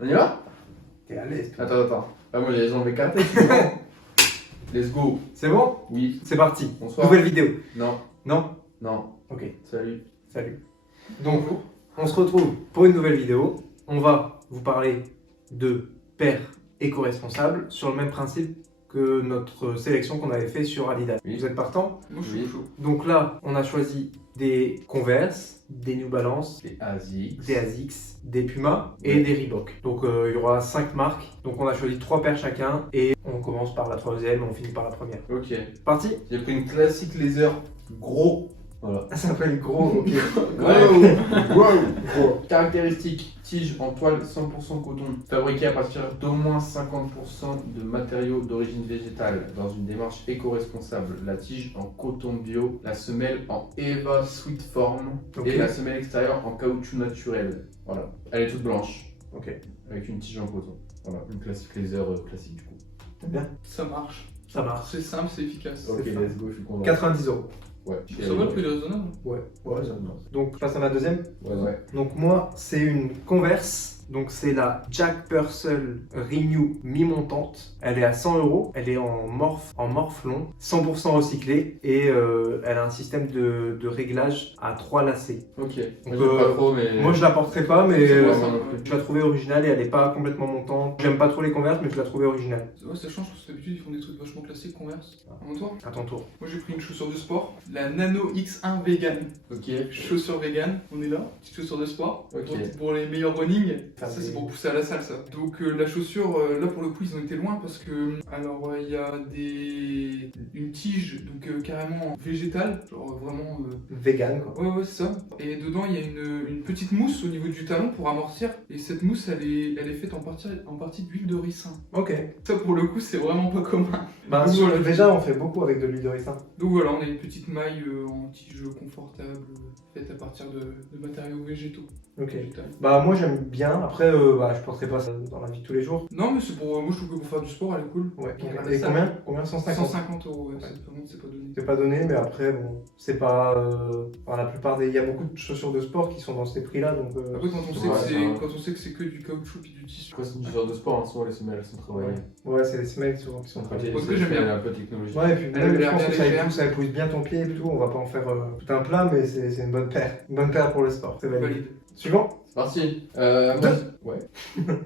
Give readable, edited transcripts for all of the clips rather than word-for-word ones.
On y va? T'es à l'aise. toi. Attends. Ah, moi j'ai les jambes écartées. Let's go. C'est bon? Oui. C'est parti. Bonsoir. Nouvelle vidéo. Non. Non? Non. Ok. Salut. Salut. Donc, on se retrouve pour une nouvelle vidéo. On va vous parler de paires éco-responsables sur le même principe que notre sélection qu'on avait fait sur Adidas. Oui. Vous êtes partant? Moi je Oui. suis chaud. Donc là, on a choisi des Converse, des New Balance, C'est Asie. des Asics, des Puma et des Reebok. Donc il y aura 5 marques. Donc on a choisi 3 paires chacun et on commence par la troisième et on finit par la première. Ok. Parti? J'ai pris une classique laser gros. Voilà. Ça s'appelle gros, ok. Gros. Caractéristiques. Tige en toile 100% coton. Fabriquée à partir d'au moins 50% de matériaux d'origine végétale. Dans une démarche éco-responsable. La tige en coton bio. La semelle en Eva Sweet Form. Ok. Et la semelle extérieure en caoutchouc naturel. Voilà. Elle est toute blanche. Ok. Avec une tige en coton. Voilà. Une classique laser classique du coup. C'est bien. Ça marche. Ça marche. C'est simple, c'est efficace. Ok, ça. let's go, je suis content. 90 €. Ouais. Ça va, le prix est raisonnable. Ouais, ça va. Donc, je passe à ma deuxième. Ouais. Donc, moi, c'est une Converse. Donc, c'est la Jack Purcell Renew mi-montante. Elle est à 100 €. Elle est en morphlon, 100% recyclé. Et elle a un système de réglage à 3 lacets. Ok. Donc, Moi, j'aime pas trop, mais. Moi, je la porterai pas, mais C'est moi, ça. je la trouvais originale et elle est pas complètement montante. J'aime pas trop les Converse, mais je la trouvais originale. Ouais, ça change parce que d'habitude ils font des trucs vachement classiques, Converse. Ah. À mon tour. À ton tour. Moi j'ai pris une chaussure de sport, la Nano X1 Vegan. Ok. Chaussure vegan, on est là, petite chaussure de sport. Ok. Donc, pour les meilleurs running, Ça, ça c'est- c'est pour pousser à la salle ça. Donc la chaussure, là pour le coup ils ont été loin parce que alors il y a une tige donc carrément végétale, genre vraiment Vegan, quoi. ouais c'est ça. Et dedans il y a une petite mousse au niveau du talon pour amortir. Et cette mousse elle est faite en partie d'huile de ricin. Ok. Ça pour le coup c'est vraiment pas commun. Bah, Donc, sur voilà. le Vega, on fait beaucoup avec de l'huile de ricin. Donc voilà, on a une petite maille en tige confortable faite à partir de matériaux végétaux. Ok. Végétales. Bah, moi, j'aime bien. Après, bah, je porterai pas ça dans la vie de tous les jours. Non mais c'est pour moi je trouve que pour faire du sport elle est cool. Ouais. Donc, à la Et salle. combien 150 150 €, ouais, c'est pas donné. C'est pas donné, mais après, bon, c'est pas. Enfin, la plupart des. Il y a beaucoup de chaussures de sport qui sont dans ces prix-là, donc. Après quand on, sait Ouais, que ça va. quand on sait que c'est que du caoutchouc et du tissu. Après, c'est une genre de sport, hein, souvent les semelles elles sont travaillées. Ouais, c'est les semelles souvent qui sont très Ok, Parce que c'est j'aime bien. un peu technologique. Ouais, et puis Elle même, a je l'air pense bien que ça légère. épouse bien ton pied et tout. On va pas en faire tout un plat, mais c'est une bonne paire. Une bonne paire pour le sport. C'est valide. Valide. Suivant. C'est parti. Ouais.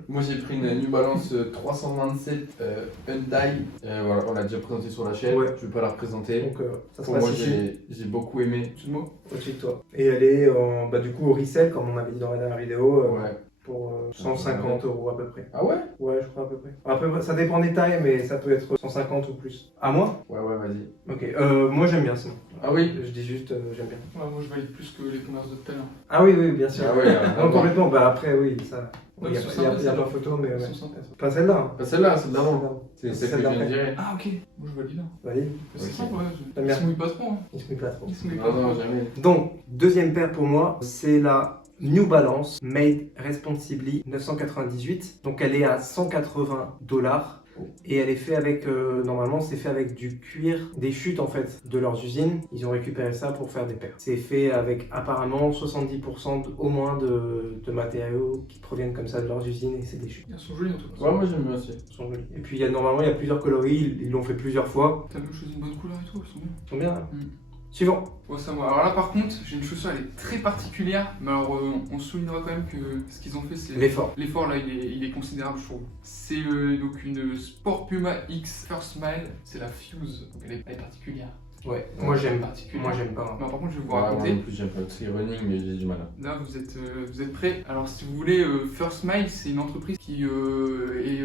Moi j'ai pris une New Balance 327 Undyne. Voilà, on l'a déjà présenté sur la chaîne. Ouais. Je vais pas la représenter. Donc, ça se Pour moi passe ici, j'ai beaucoup aimé. Excuse-moi. au-dessus de toi. Et elle est bah, du coup au resell, comme on avait dit dans la dernière vidéo, Ouais. pour 150 € à peu près. Ah ouais? Ouais, je crois à peu près. À peu près, ça dépend des tailles, mais ça peut être 150 ou plus. À moi? Ouais, vas-y. Ok. Moi j'aime bien sinon. Ah oui? Je dis juste j'aime bien. Ouais, moi je valide plus que les commerces de tout à l'heure. Ah oui, bien sûr. Ah ouais, Non, complètement. Bah après, oui, ça. Ouais, Il n'y a, ils sont y a- sympas, y a celles-là. pas photo, mais ouais. Ils sont sympas. Pas celle-là. Hein. Ah, celle-là, celle d'avant. C'est C'est celle que je viens de celle-là. dire. Ah ok, moi je valide. Valide. C'est Ok. simple, ouais. T'aimes Ils bien. se mouillent pas trop. Hein. Il se met pas trop. Ils se mouillent Non, pas trop. non, jamais. Donc, deuxième paire pour moi, c'est la New Balance Made Responsibly 998. Donc, elle est à 180 $. Et elle est faite avec, normalement, c'est fait avec du cuir des chutes en fait de leurs usines. Ils ont récupéré ça pour faire des paires. C'est fait avec apparemment 70% au moins de matériaux qui proviennent comme ça de leurs usines et c'est des chutes. Ils sont jolis en tout cas. Ouais, moi j'aime bien aussi. Ils sont jolis. Et puis, normalement, il y a plusieurs coloris. Ils l'ont fait plusieurs fois. T'as même choisi une bonne couleur et tout, ils sont bien. Ils sont bien. Hein. Mm. Suivant. Ouais, ça va. Alors là, par contre, j'ai une chaussure, elle est très particulière. Mais alors, on soulignera quand même que ce qu'ils ont fait, c'est. L'effort. L'effort là, il est considérable, je trouve. C'est donc une Sport Puma X First Smile. C'est la Fuse. Donc elle est particulière. Ouais. Moi, j'aime. particulière. Moi, j'aime pas. Non, par contre, je vais vous Ouais, moi raconter. non plus, j'aime pas le tri running, mais j'ai du mal. Là, vous êtes prêts. Alors, si vous voulez, First Smile, c'est une entreprise qui est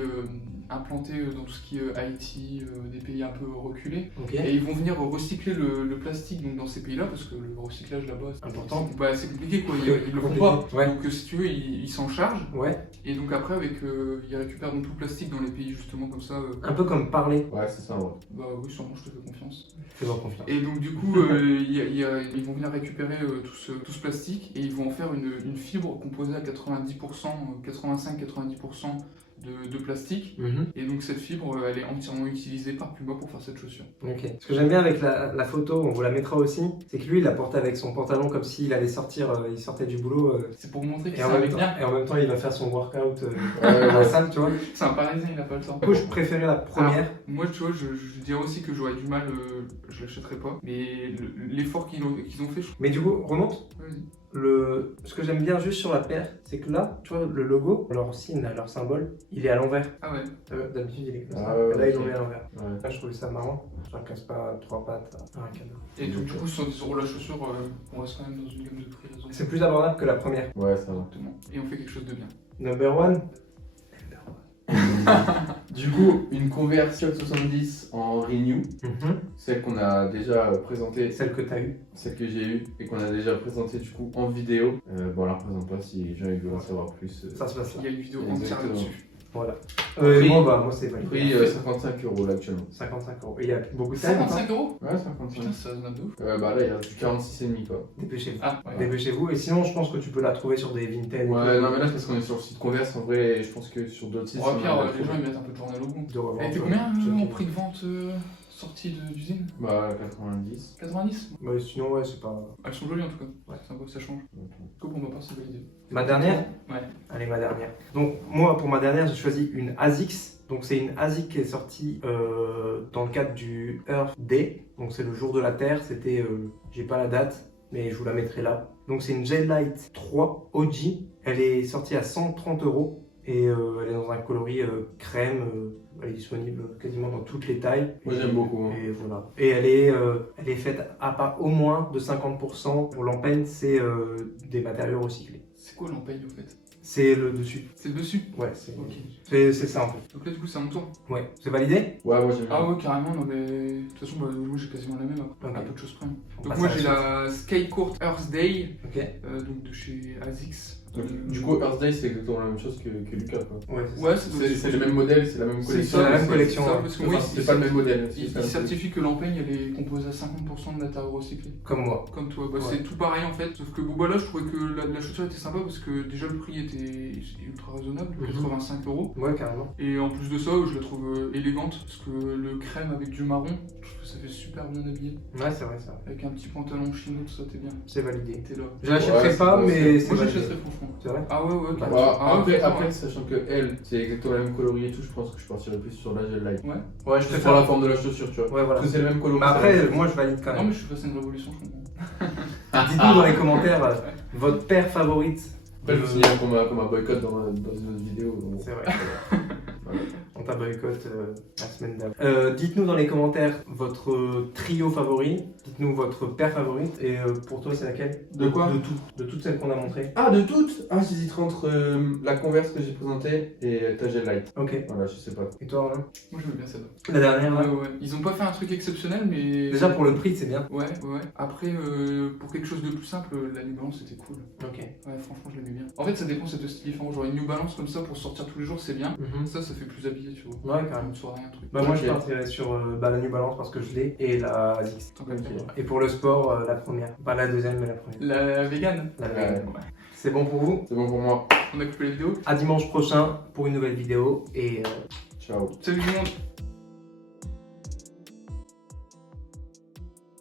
implantée dans tout ce qui est Haïti, des pays un peu reculés. Ok. Et ils vont venir recycler le plastique donc, dans ces pays-là, parce que le recyclage là-bas, Important. c'est compliqué, quoi. Ils le font pas. Ouais. Donc, si tu veux, ils s'en chargent. Ouais. Et donc, après, ils récupèrent donc tout le plastique dans les pays, justement, comme ça. Un peu comme parler. Ouais, c'est ça, ouais. Bah oui, sûrement, je te fais confiance. Fais-moi confiance. Et donc du coup, ils vont venir récupérer tout ce plastique et ils vont en faire une fibre composée à 90%, 85-90% de plastique. Et donc cette fibre, elle est entièrement utilisée par Puma pour faire cette chaussure. Ok. Ce que j'aime bien avec la photo, on vous la mettra aussi, c'est que lui, il la porte avec son pantalon comme s'il allait sortir, il sortait du boulot. C'est pour vous montrer que Et ça en, va même temps, bien. et en même temps, il va faire son workout dans la salle, tu vois. C'est un parisien, il a pas le temps. Du coup, je préférais la première. Alors, moi, tu vois, je dirais aussi que j'aurais du mal, je l'achèterais pas. Mais l'effort qu'ils ont fait, je trouve. Mais du coup, remonte. Vas-y. Ce que j'aime bien juste sur la paire, c'est que là, tu vois, le logo, leur signe, leur symbole, il est à l'envers. Ah ouais. D'habitude, il est comme ça. Ah ouais, Et là, ils ok. l'ont mis à l'envers. Ouais. Là, je trouvais ça marrant. Ça ne casse pas 3 pattes à un cadeau. Et donc, du coup, sur 10 € la chaussure, on reste quand même dans une gamme de prix raisonnable. C'est plus abordable que la première. Ouais, ça va. Exactement. Et on fait quelque chose de bien. Number one. Du coup, une Converse 70 en Renew, celle qu'on a déjà présentée, Celle que tu as eue. celle que j'ai eue et qu'on a déjà présentée du coup en vidéo. Bon, on la représente pas si les gens ils veulent en savoir plus. Ça se passe là. Il y a une vidéo Exactement. entière là-dessus. Voilà. Prix- Moi, c'est validé. Prix 55 € là actuellement. 55 €. Et il y a beaucoup de tailles. 55 €? Ouais, 55. Putain, c'est raisonnable de ouf. Bah là, il reste du 46,5 quoi. Dépêchez-vous. Ah, ouais. Dépêchez-vous. Et sinon, je pense que tu peux la trouver sur des Vinted. Ouais, non, mais là, c'est parce qu'on est sur le site Converse. En vrai, je pense que sur d'autres sites, Bon, on Pierre, a les gens ils mettent un peu de journal au bout. De revente. Elle était combien Shopping. en prix de vente sortie d'usine? Bah, 90. 90? Bah, sinon, ouais, c'est pas. Elles sont jolies en tout cas. Ouais. Sympa, ça change. Ok. Du coup, pour ma part, c'est validé. Ma dernière. Ouais. Allez, ma dernière. Donc, moi, pour ma dernière, j'ai choisi une ASICS. Donc, c'est une ASIC qui est sortie dans le cadre du Earth Day. Donc, c'est le jour de la Terre. C'était, j'ai pas la date, mais je vous la mettrai là. Donc, c'est une J-Lite 3 OG. Elle est sortie à 130 € et elle est dans un coloris crème. Elle est disponible quasiment dans toutes les tailles. Moi, j'aime beaucoup, hein. Et voilà. Et elle est faite à pas au moins de 50%. Pour l'empeigne, c'est des matériaux recyclés. C'est quoi l'empeigne au fait? C'est le dessus. C'est le dessus? Ouais, c'est Ok. c'est ça en fait. Donc là, du coup, c'est à mon tour. Ouais, c'est validé? Ouais, moi, j'aime bien. Ah ouais, carrément, non mais. De toute façon, bah, moi j'ai quasiment la même, Ok. à peu de choses près. On Donc passe moi à la j'ai suite. la Skycourt Earth Day, Ok. donc de chez ASICS. Donc, du coup, Earth Day, c'est exactement la même chose que Lucas, quoi. Ouais, c'est Ouais, ça. C'est le même modèle, c'est la même C'est collection. ça, la même c'est collection, ça, ouais. parce que Enfin, oui, c'est pas le même modèle. Il c'est pas le même certifie que l'empeigne elle est composée à 50% de matériaux recyclés. Comme moi. Comme toi, bah, Ouais. c'est tout pareil en fait. Sauf que bon, bah là je trouvais que la chaussure était sympa parce que déjà le prix était ultra raisonnable, 85 €. Ouais, carrément. Et en plus de ça, je la trouve élégante parce que le crème avec du marron, je trouve que ça fait super bien habillé. Ouais, c'est vrai, ça. Avec un petit pantalon chino, tout ça, t'es bien. C'est validé. T'es là. Je l'achèterai Ouais, pas, c'est mais c'est Moi validé. j'achèterais franchement. C'est vrai? Ah ouais, ouais, Bah, carrément. Ah ouais, après, franchement, ouais. sachant que elle, c'est exactement la même coloris et tout, je pense que je partirais plus sur la gel light. Ouais. Ouais, je Juste préfère pour la forme de la chaussure, tu vois. Ouais, voilà. Parce que c'est le même coloris. Mais après, moi, je valide quand Non, même. mais je suis passé une révolution, je comprends. Dites-nous dans les commentaires votre paire favorite. Après, je me souviens qu'on m'a boycott dans une autre vidéo. donc C'est vrai. voilà. On t'a boycott la semaine d'avant. Dites-nous dans les commentaires votre trio favori. Dites-nous votre paire favorite. Et pour toi, c'est laquelle? De quoi? De tout. De toutes celles qu'on a montrées. Ah, de toutes? Ah, j'hésiterais entre la Converse que j'ai présentée et ta gel light. Ok. Voilà, je sais pas. Et toi, Romain? Moi j'aime bien celle-là. La dernière, là. Ouais, ouais. Ils ont pas fait un truc exceptionnel, mais. Déjà, pour le prix, c'est bien. Ouais, ouais. Après, pour quelque chose de plus simple, la New Balance c'était cool. Ok. Ouais, franchement, je l'aimais bien. En fait, ça dépend, c'est deux styles différents. Genre une New Balance comme ça pour sortir tous les jours, c'est bien. Ça fait plus habillé, tu vois. Ouais, carrément. Une soirée, un truc. Bah, moi, Ok. je partirais sur la New Balance parce que je l'ai et la ASICS. Tant qu'à faire. Et pour le sport, la première. Pas la deuxième, mais la première. La vegan. La Ouais. vegan. Ouais. C'est bon pour vous? C'est bon pour moi. On a coupé la vidéo. À dimanche prochain pour une nouvelle vidéo et Ciao. Salut tout le monde.